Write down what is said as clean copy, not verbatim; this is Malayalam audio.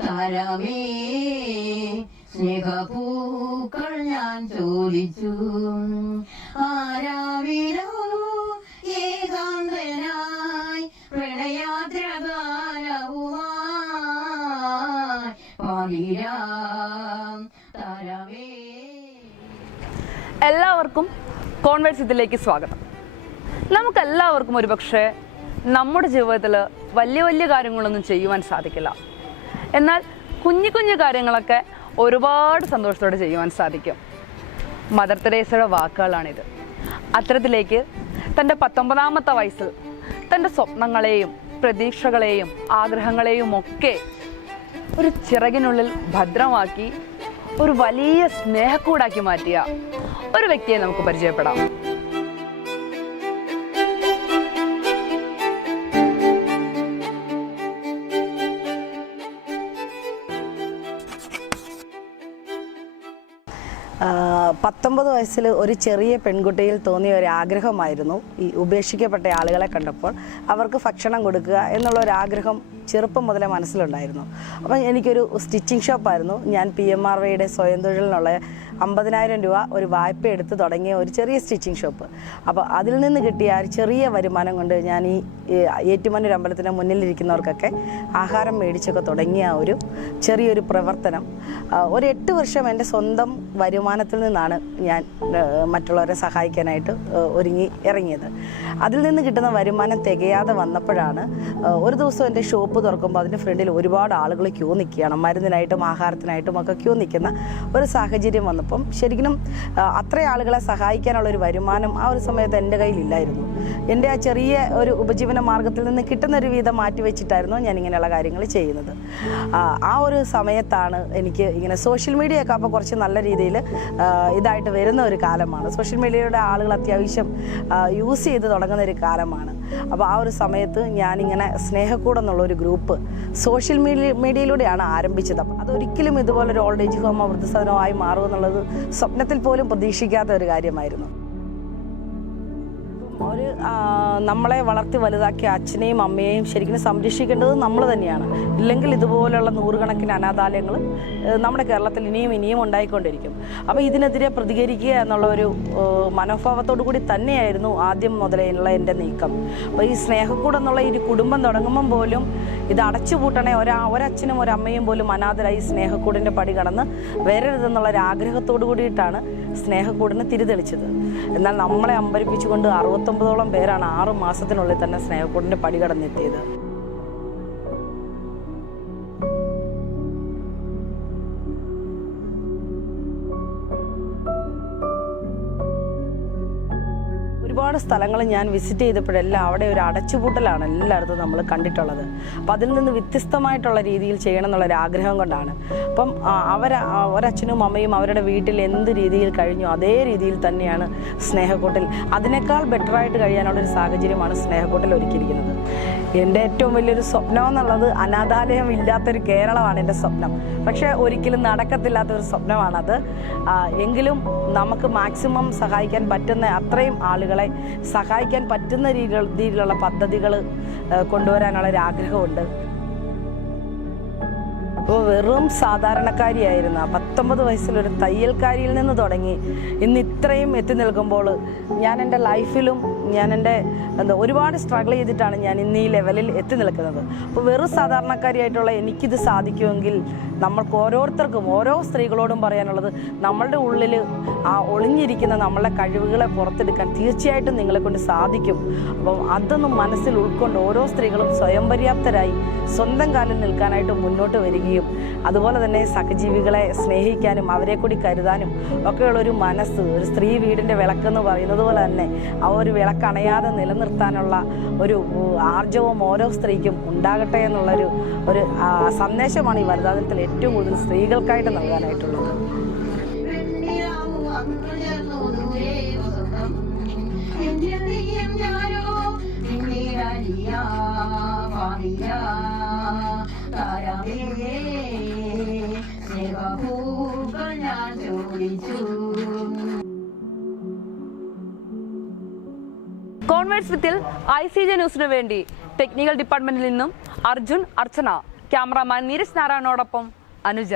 താരമേ സ്നേഹപൂക്കൾ ഞാൻ ചോദിച്ചു ആരാവിലോ ഏകാന്തനായി പ്രണയാദ്രഗാനവുമായി താരമേ. എല്ലാവർക്കും കോൺവേഴ്സ് ഇതിലേക്ക് സ്വാഗതം. നമുക്കെല്ലാവർക്കും ഒരുപക്ഷെ നമ്മുടെ ജീവിതത്തിൽ വലിയ വലിയ കാര്യങ്ങളൊന്നും ചെയ്യുവാൻ സാധിക്കില്ല. എന്നാൽ കുഞ്ഞു കുഞ്ഞു കാര്യങ്ങളൊക്കെ ഒരുപാട് സന്തോഷത്തോടെ ചെയ്യുവാൻ സാധിക്കും. മദർ തെരേസയുടെ വാക്കുകളാണിത്. അത്തരത്തിലേക്ക് തൻ്റെ 19ാമത്തെ വയസ്സിൽ തൻ്റെ സ്വപ്നങ്ങളെയും പ്രതീക്ഷകളെയും ആഗ്രഹങ്ങളെയും ഒക്കെ ഒരു ചിറകിനുള്ളിൽ ഭദ്രമാക്കി ഒരു വലിയ സ്നേഹക്കൂടാക്കി മാറ്റിയ ഒരു വ്യക്തിയെ നമുക്ക് പരിചയപ്പെടാം. പത്തൊമ്പത് വയസ്സിൽ ഒരു ചെറിയ പെൺകുട്ടിയിൽ തോന്നിയ ഒരു ആഗ്രഹമായിരുന്നു ഈ ഉപേക്ഷിക്കപ്പെട്ട ആളുകളെ കണ്ടപ്പോൾ അവർക്ക് ഭക്ഷണം കൊടുക്കുക എന്നുള്ള ഒരു ആഗ്രഹം ചെറുപ്പം മുതലേ മനസ്സിലുണ്ടായിരുന്നു. അപ്പം എനിക്കൊരു സ്റ്റിച്ചിങ് ഷോപ്പായിരുന്നു. ഞാൻ PMRYയുടെ സ്വയം തൊഴിലിനുള്ള 50,000 രൂപ ഒരു വായ്പ എടുത്ത് തുടങ്ങിയ ഒരു ചെറിയ സ്റ്റിച്ചിങ് ഷോപ്പ്. അപ്പോൾ അതിൽ നിന്ന് കിട്ടിയ ഒരു ചെറിയ വരുമാനം കൊണ്ട് ഞാൻ ഈ ഏറ്റുമാനൂർ അമ്പലത്തിൻ്റെ മുന്നിലിരിക്കുന്നവർക്കൊക്കെ ആഹാരം മേടിച്ചൊക്കെ തുടങ്ങിയ ഒരു ചെറിയൊരു പ്രവർത്തനം ഒരു 8 വർഷം എൻ്റെ സ്വന്തം വരുമാനത്തിൽ നിന്നാണ് ഞാൻ മറ്റുള്ളവരെ സഹായിക്കാനായിട്ട് ഇറങ്ങിയത്. അതിൽ നിന്ന് കിട്ടുന്ന വരുമാനം തികയാതെ വന്നപ്പോഴാണ് ഒരു ദിവസം എൻ്റെ ഷോപ്പ് തുറക്കുമ്പോൾ അതിൻ്റെ ഫ്രണ്ടിൽ ഒരുപാട് ആളുകൾ ക്യൂ നിൽക്കുകയാണ്. മരുന്നിനായിട്ടും ആഹാരത്തിനായിട്ടും ഒക്കെ ക്യൂ നിൽക്കുന്ന ഒരു സാഹചര്യം വന്നപ്പം ശരിക്കും അത്രയും ആളുകളെ സഹായിക്കാനുള്ളൊരു വരുമാനം ആ ഒരു സമയത്ത് എൻ്റെ കയ്യിലില്ലായിരുന്നു. എൻ്റെ ആ ചെറിയ ഒരു ഉപജീവന മാർഗത്തിൽ നിന്ന് കിട്ടുന്നൊരു വീതം മാറ്റി വെച്ചിട്ടായിരുന്നു ഞാൻ ഇങ്ങനെയുള്ള കാര്യങ്ങൾ ചെയ്യുന്നത്. ആ ഒരു സമയത്താണ് എനിക്ക് ഇങ്ങനെ സോഷ്യൽ മീഡിയയൊക്കെ അപ്പോൾ കുറച്ച് നല്ല രീതിയിൽ ഇതായിട്ട് വരുന്ന ഒരു കാലമാണ്. സോഷ്യൽ മീഡിയയുടെ ആളുകൾ അത്യാവശ്യം യൂസ് ചെയ്ത് തുടങ്ങുന്ന ഒരു കാലമാണ്. അപ്പോൾ ആ ഒരു സമയത്ത് ഞാനിങ്ങനെ സ്നേഹക്കൂടെന്നുള്ളൊരു ഗ്രൂപ്പ് സോഷ്യൽ മീഡിയയിലൂടെയാണ് ആരംഭിച്ചത്. അപ്പം അതൊരിക്കലും ഇതുപോലൊരു ഓൾഡ് ഏജ് ഹോമോ വൃദ്ധസദനമായി മാറുമെന്നുള്ളത് സ്വപ്നത്തിൽ പോലും പ്രതീക്ഷിക്കാത്ത ഒരു കാര്യമായിരുന്നു. ഒരു നമ്മളെ വളർത്തി വലുതാക്കിയ അച്ഛനെയും അമ്മയെയും ശരിക്കും സംരക്ഷിക്കേണ്ടത് നമ്മൾ തന്നെയാണ്. ഇല്ലെങ്കിൽ ഇതുപോലുള്ള നൂറുകണക്കിന് അനാഥാലയങ്ങൾ നമ്മുടെ കേരളത്തിൽ ഇനിയും ഉണ്ടായിക്കൊണ്ടിരിക്കും. അപ്പോൾ ഇതിനെതിരെ പ്രതികരിക്കുക എന്നുള്ള ഒരു മനോഭാവത്തോടു കൂടി തന്നെയായിരുന്നു ആദ്യം മുതലുള്ള എൻ്റെ നീക്കം. അപ്പോൾ ഈ സ്നേഹക്കൂടെന്നുള്ള ഈ കുടുംബം തുടങ്ങുമ്പം പോലും ഇത് അടച്ചുപൂട്ടണേ, ഒരച്ഛനും ഒരമ്മയും പോലും അനാഥരായി സ്നേഹക്കൂടിൻ്റെ പടി കടന്ന് വരരുതെന്നുള്ളൊരു ആഗ്രഹത്തോടു കൂടിയിട്ടാണ് സ്നേഹക്കൂടിന് തിരിതെളിച്ചത്. എന്നാൽ നമ്മളെ അമ്പരിപ്പിച്ചുകൊണ്ട് 69ഓളം പേരാണ് 6 മാസത്തിനുള്ളിൽ തന്നെ സ്നേഹക്കൂടിൻ്റെ പടി കടന്നെത്തിയത്. ഒരുപാട് സ്ഥലങ്ങൾ ഞാൻ വിസിറ്റ് ചെയ്തപ്പോഴെല്ലാം അവിടെ ഒരു അടച്ചുപൂട്ടലാണ് എല്ലായിടത്തും നമ്മൾ കണ്ടിട്ടുള്ളത്. അപ്പം അതിൽ നിന്ന് വ്യത്യസ്തമായിട്ടുള്ള രീതിയിൽ ചെയ്യണം എന്നുള്ളൊരു ആഗ്രഹം കൊണ്ടാണ്. അപ്പം ഒരച്ഛനും അമ്മയും അവരുടെ വീട്ടിൽ എന്ത് രീതിയിൽ കഴിഞ്ഞു അതേ രീതിയിൽ തന്നെയാണ് സ്നേഹക്കൂട്ടിൽ. അതിനേക്കാൾ ബെറ്ററായിട്ട് കഴിയാനുള്ളൊരു സാഹചര്യമാണ് സ്നേഹക്കൂട്ടിൽ ഒരുക്കിയിരിക്കുന്നത്. എൻ്റെ ഏറ്റവും വലിയൊരു സ്വപ്നം എന്നുള്ളത് അനാഥാലയം ഇല്ലാത്തൊരു കേരളമാണ് എൻ്റെ സ്വപ്നം. പക്ഷേ ഒരിക്കലും നടക്കത്തില്ലാത്തൊരു സ്വപ്നമാണത്. എങ്കിലും നമുക്ക് മാക്സിമം സഹായിക്കാൻ പറ്റുന്ന അത്രയും ആളുകളെ സഹായിക്കാൻ പറ്റുന്ന രീതിയിലുള്ള പദ്ധതികൾ കൊണ്ടുവരാനുള്ളൊരാഗ്രഹമുണ്ട്. അപ്പോൾ വെറും സാധാരണക്കാരിയായിരുന്ന 19 വയസ്സിലൊരു തയ്യൽക്കാരിയിൽ നിന്ന് തുടങ്ങി ഇന്ന് ഇത്രയും എത്തി നിൽക്കുമ്പോൾ ഞാൻ എൻ്റെ ലൈഫിലും ഞാൻ എൻ്റെ ഒരുപാട് സ്ട്രഗിൾ ചെയ്തിട്ടാണ് ഞാൻ ഇന്ന് ഈ ലെവലിൽ എത്തി നിൽക്കുന്നത്. അപ്പോൾ വെറും സാധാരണക്കാരിയായിട്ടുള്ള എനിക്കിത് സാധിക്കുമെങ്കിൽ നമ്മൾക്ക് ഓരോരുത്തർക്കും ഓരോ സ്ത്രീകളോടും പറയാനുള്ളത് നമ്മളുടെ ഉള്ളിൽ ആ ഒളിഞ്ഞിരിക്കുന്ന നമ്മളുടെ കഴിവുകളെ പുറത്തെടുക്കാൻ തീർച്ചയായിട്ടും നിങ്ങളെ കൊണ്ട് സാധിക്കും. അപ്പം അതൊന്നും മനസ്സിൽ ഉൾക്കൊണ്ട് ഓരോ സ്ത്രീകളും സ്വയം പര്യാപ്തരായി സ്വന്തം കാലിൽ നിൽക്കാനായിട്ട് മുന്നോട്ട് വരികയും അതുപോലെ തന്നെ സഹജീവികളെ സ്നേഹിക്കാനും അവരെ കൂടി കരുതാനും ഒക്കെയുള്ളൊരു മനസ്സ്, ഒരു സ്ത്രീ വീടിൻ്റെ വിളക്കെന്ന് പറയുന്നത് പോലെ തന്നെ ആ ഒരു വിളക്കണയാതെ നിലനിർത്താനുള്ള ഒരു ആർജവം ഓരോ സ്ത്രീക്കും ഉണ്ടാകട്ടെ എന്നുള്ളൊരു സന്ദേശമാണ് ഈ വനിതാദിനത്തിൽ ഏറ്റവും കൂടുതൽ സ്ത്രീകൾക്കായിട്ട് നൽകാനായിട്ടുള്ളത്. കോൺവേഴ്സ് വിത്തിൽ ICJ ന്യൂസിനു വേണ്ടി ടെക്നിക്കൽ ഡിപ്പാർട്ട്മെന്റിൽ നിന്നും അർജുൻ, അർച്ചന, ക്യാമറാമാൻ നീരജ് നാരായണോടൊപ്പം അനുജ.